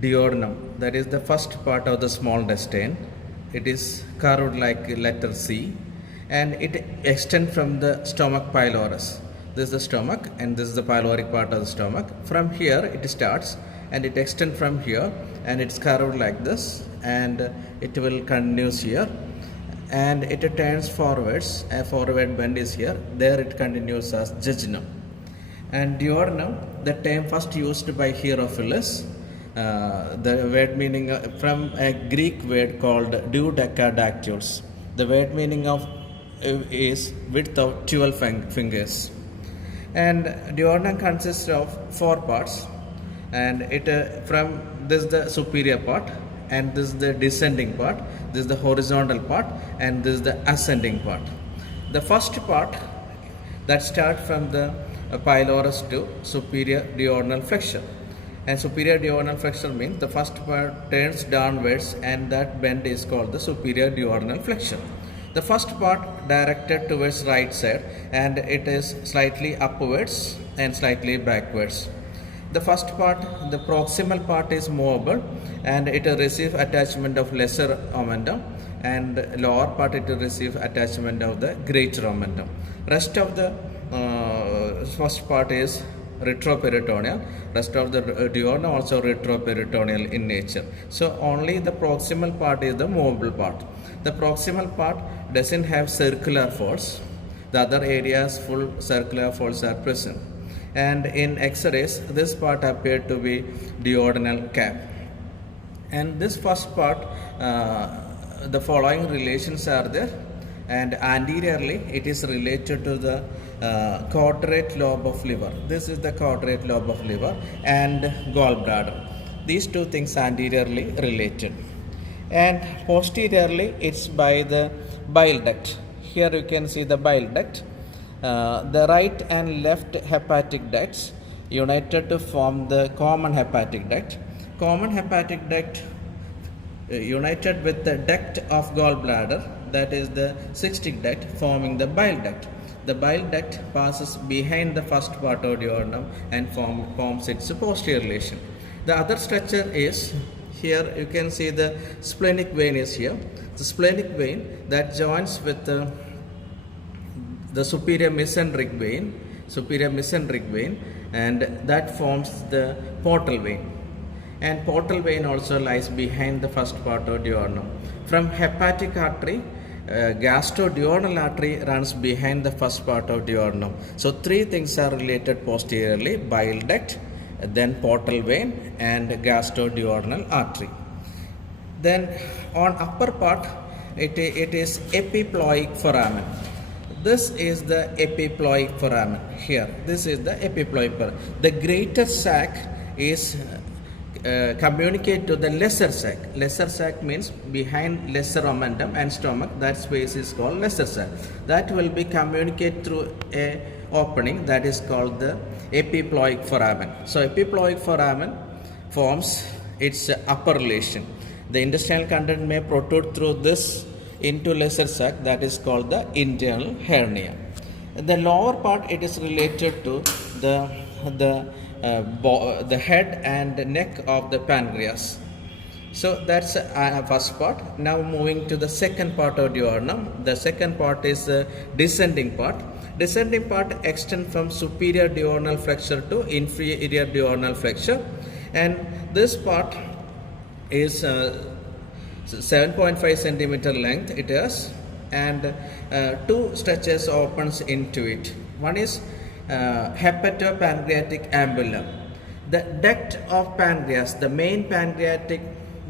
duodenum, that is the first part of the small intestine. It is curved like letter C, and it extends from the stomach pylorus. This is the stomach and this is the pyloric part of the stomach. From here it starts and it extends from here and it's curved like this, and it will continues here and it turns forwards. A forward bend is here. There it continues as jejunum. And duodenum, the term first used by Herophilus, the word meaning from a Greek word called duodecadactyls. The word meaning of is width of 12 fingers. And duodenum consists of 4 parts, and it from this is the superior part, and this is the descending part, this is the horizontal part, and this is the ascending part. The first part that starts from the pylorus to superior duodenal flexure. And superior duodenal flexure means the first part turns downwards, and that bend is called the superior duodenal flexure. The first part directed towards right side, and it is slightly upwards and slightly backwards. The first part, the proximal part, is movable and it will receive attachment of lesser omentum, and lower part it will receive attachment of the greater omentum. Rest of the first part is retroperitoneal. Rest of the duodenum also retroperitoneal in nature. So only the proximal part is the movable part. The proximal part doesn't have circular folds. The other areas full circular folds are present. And in X-rays, this part appeared to be duodenal cap. And this first part, the following relations are there. And anteriorly, it is related to the quadrate lobe of liver. This is the quadrate lobe of liver and gallbladder. These two things anteriorly related. And posteriorly, it's by the bile duct. Here you can see the bile duct. The right and left hepatic ducts united to form the common hepatic duct. Common hepatic duct united with the duct of gallbladder, that is the cystic duct, forming the bile duct. The bile duct passes behind the first part of duodenum and forms its posterior relation. The other structure is here. You can see the splenic vein is here. The splenic vein that joins with the superior mesenteric vein, and that forms the portal vein. And portal vein also lies behind the first part of duodenum. From hepatic artery, gastroduodenal artery runs behind the first part of duodenum. So 3 things are related posteriorly: bile duct, then portal vein, and gastroduodenal artery. Then on upper part, it is epiploic foramen. This is the epiploic foramen here. This is the epiploic foramen. The greater sac is communicate to the lesser sac. Lesser sac means behind lesser omentum and stomach. That space is called lesser sac. That will be communicate through a opening that is called the epiploic foramen. So epiploic foramen forms its upper relation. The intestinal content may protrude through this into lesser sac, that is called the internal hernia. The lower part, it is related to the head and neck of the pancreas. So that's first part. Now moving to the second part of duodenum. The second part is the descending part. Descending part extends from superior duodenal flexure to inferior duodenal flexure, and this part is 7.5 centimeter length it is, and 2 structures opens into it. One is hepatopancreatic ambulum. The duct of pancreas, the main pancreatic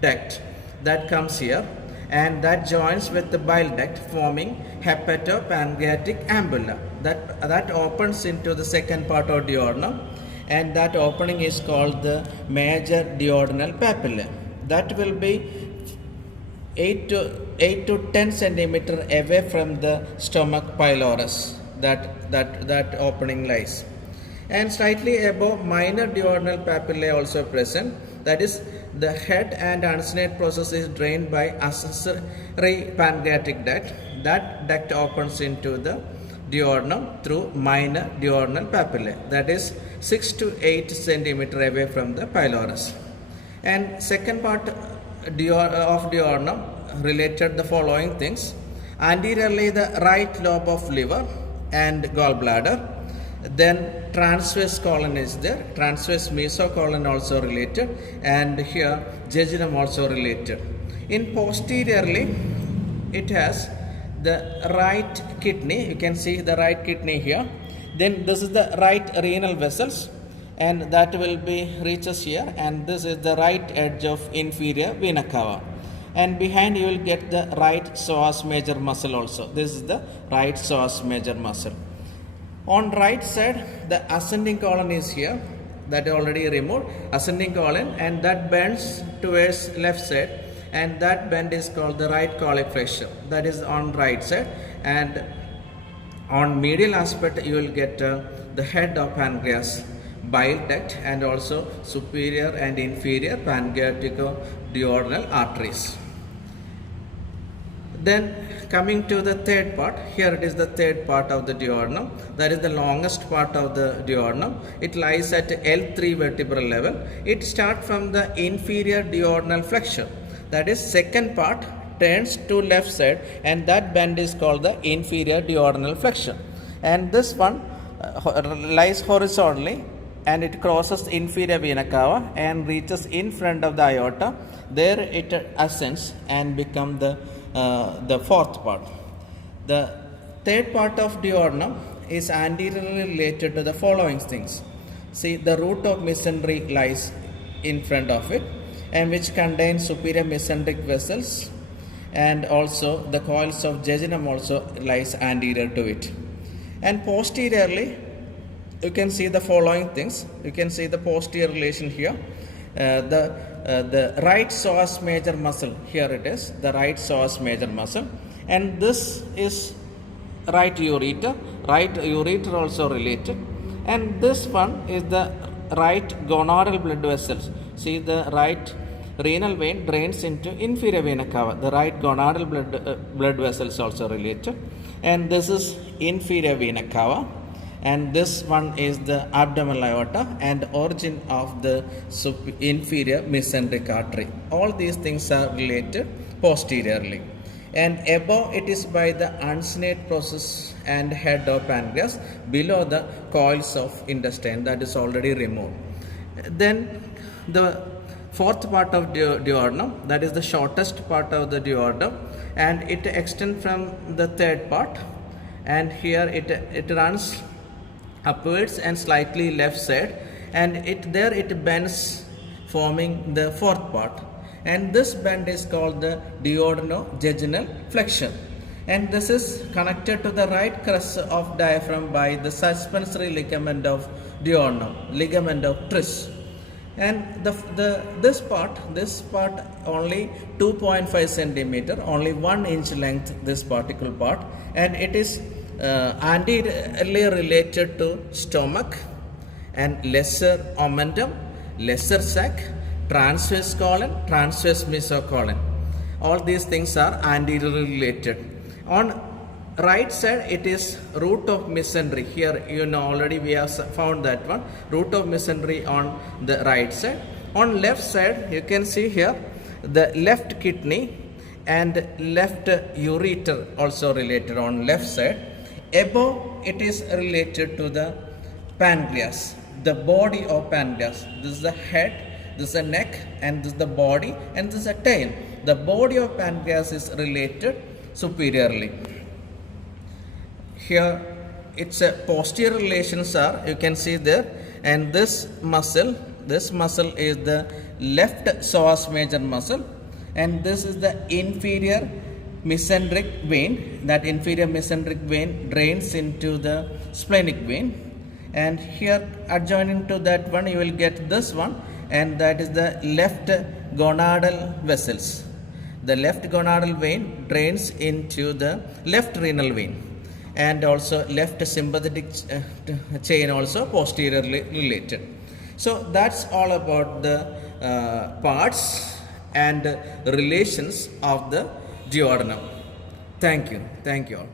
duct, that comes here, and that joins with the bile duct, forming hepatopancreatic ambulum. That opens into the second part of duodenum, and that opening is called the major duodenal papilla. That will be 8 to 10 centimeter away from the stomach pylorus. That opening lies, and slightly above minor duodenal papillae also present. That is, the head and uncinate process is drained by accessory pancreatic duct. That duct opens into the duodenum through minor duodenal papillae, that is 6 to 8 centimeter away from the pylorus. And second part of duodenum related the following things. Anteriorly the right lobe of liver and gallbladder. Then transverse colon is there, transverse mesocolon also related, and here jejunum also related. In posteriorly it has the right kidney, you can see the right kidney here. Then this is the right renal vessels, and that will be reaches here, and this is the right edge of inferior vena cava. And behind you will get the right psoas major muscle also. This is the right psoas major muscle. On right side, the ascending colon is here, that already removed, ascending colon, and that bends towards left side, and that bend is called the right colic flexure. That is on right side. And on medial aspect, you will get the head of pancreas, bile duct, and also superior and inferior pancreatico-duodenal arteries. Then coming to the third part, here it is the third part of the duodenum, that is the longest part of the duodenum. It lies at L3 vertebral level. It starts from the inferior duodenal flexure, that is second part turns to left side, and that bend is called the inferior duodenal flexure. And this one lies horizontally, and it crosses inferior vena cava and reaches in front of the aorta. There it ascends and becomes the fourth part. The third part of duodenum is anteriorly related to the following things. See, the root of mesentery lies in front of it, and which contains superior mesenteric vessels, and also the coils of jejunum also lies anterior to it. And posteriorly, you can see the following things. You can see the posterior relation here. The right psoas major muscle, here it is, the right psoas major muscle, and this is right ureter also related, and this one is the right gonadal blood vessels. See, the right renal vein drains into inferior vena cava, the right gonadal blood vessels also related, and this is inferior vena cava. And this one is the abdominal aorta and origin of the inferior mesenteric artery. All these things are related posteriorly. And above it is by the uncinate process and head of pancreas, below the coils of intestine, that is already removed. Then the fourth part of duodenum, that is the shortest part of the duodenum, and it extends from the third part, and here it runs upwards and slightly left side, and it bends, forming the fourth part, and this bend is called the duodenojejunal flexion, and this is connected to the right crest of diaphragm by the suspensory ligament of duodenum, ligament of Tris. And this part only 2.5 centimeter, only 1 inch length, this particular part, and it is anteriorly related to stomach and lesser omentum, lesser sac, transverse colon, transverse mesocolon. All these things are anteriorly related. On right side, it is root of mesentery. Here, you know already we have found that one, root of mesentery on the right side. On left side, you can see here the left kidney and left ureter also related on left side. Above, it is related to the pancreas, the body of pancreas. This is the head, this is the neck, and this is the body, and this is the tail. The body of pancreas is related superiorly. Here, its posterior relations are, you can see there, and this muscle is the left psoas major muscle, and this is the inferior mesenteric vein. That inferior mesenteric vein drains into the splenic vein, and here adjoining to that one you will get this one, and that is the left gonadal vessels. The left gonadal vein drains into the left renal vein, and also left sympathetic chain also posteriorly related. So that's all about the parts and relations of the duodenum. Thank you all.